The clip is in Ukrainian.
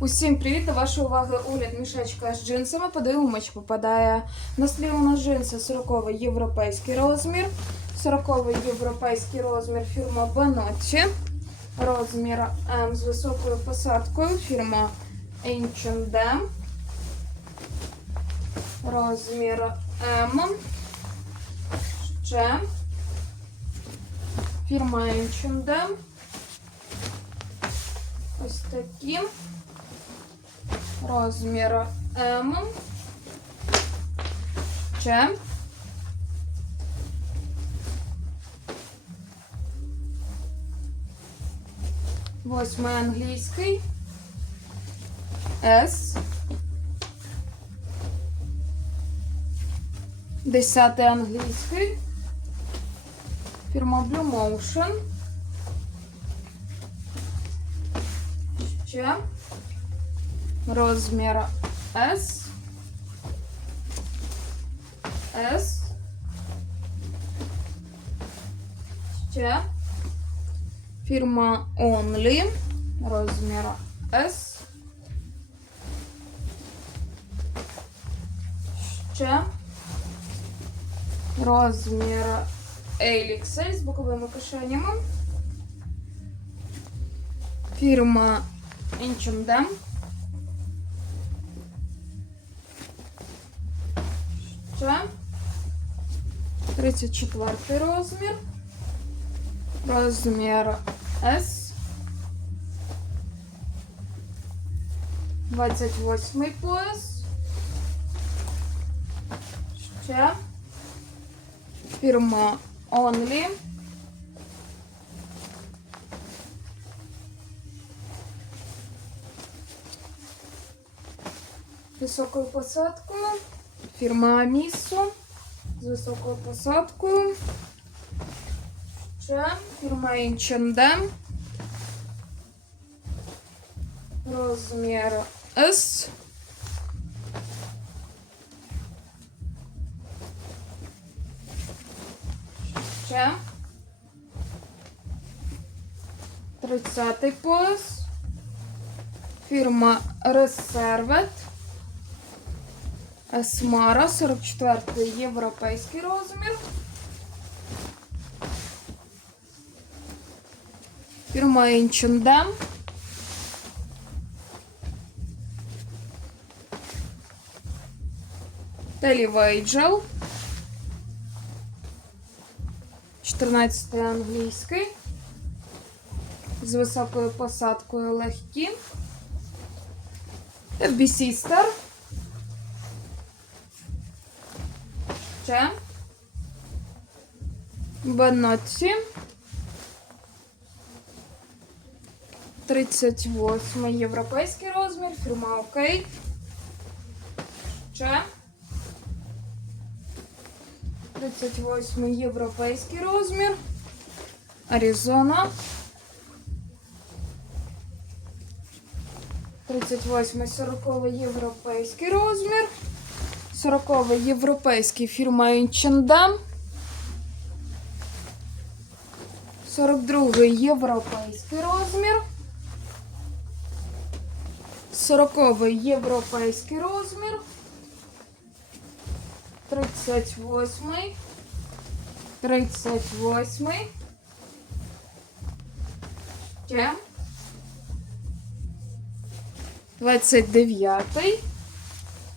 Усім привіт! До вашої уваги огляд мішечка з джинсами. Подивимось, попадає на слів у нас джинси 40 європейський розмір. 40 європейський розмір фірма Benocci. Розмір М з високою посадкою фірма H&M. Розмір М. Ще. Фірма H&M. Ось такі. Розмір М. Ще. Восьмий англійський. С. Десятий англійський. Фірма Blue Motion. Ще. Розмір S. S. Ще. Фірма Only. Розмір S. Ще. Розмір XL з боковими кишенями. Фірма H&M. Ще. 34 розмір. Розмір S. 28 пояс. Ще. Фірма Only. Високою посадкою. Фірма Амісо з високою посадкою. Ще фірма H&M. Розмір S. Ще. 30 пояс. Фірма Reserved. Есмара, 44 європейський розмір. Фірма H&M. Телівейджел. 14 англійський. З високою посадкою легкі. FB Sister. Ще. Бенотсі. 38 європейський розмір, фірма Окей. Ще. 38 європейський розмір. Аризона. 38 40 європейський розмір. 40 європейський фірма H&M. 42 європейський розмір. 40 європейський розмір. 38. 38. Ще. 29.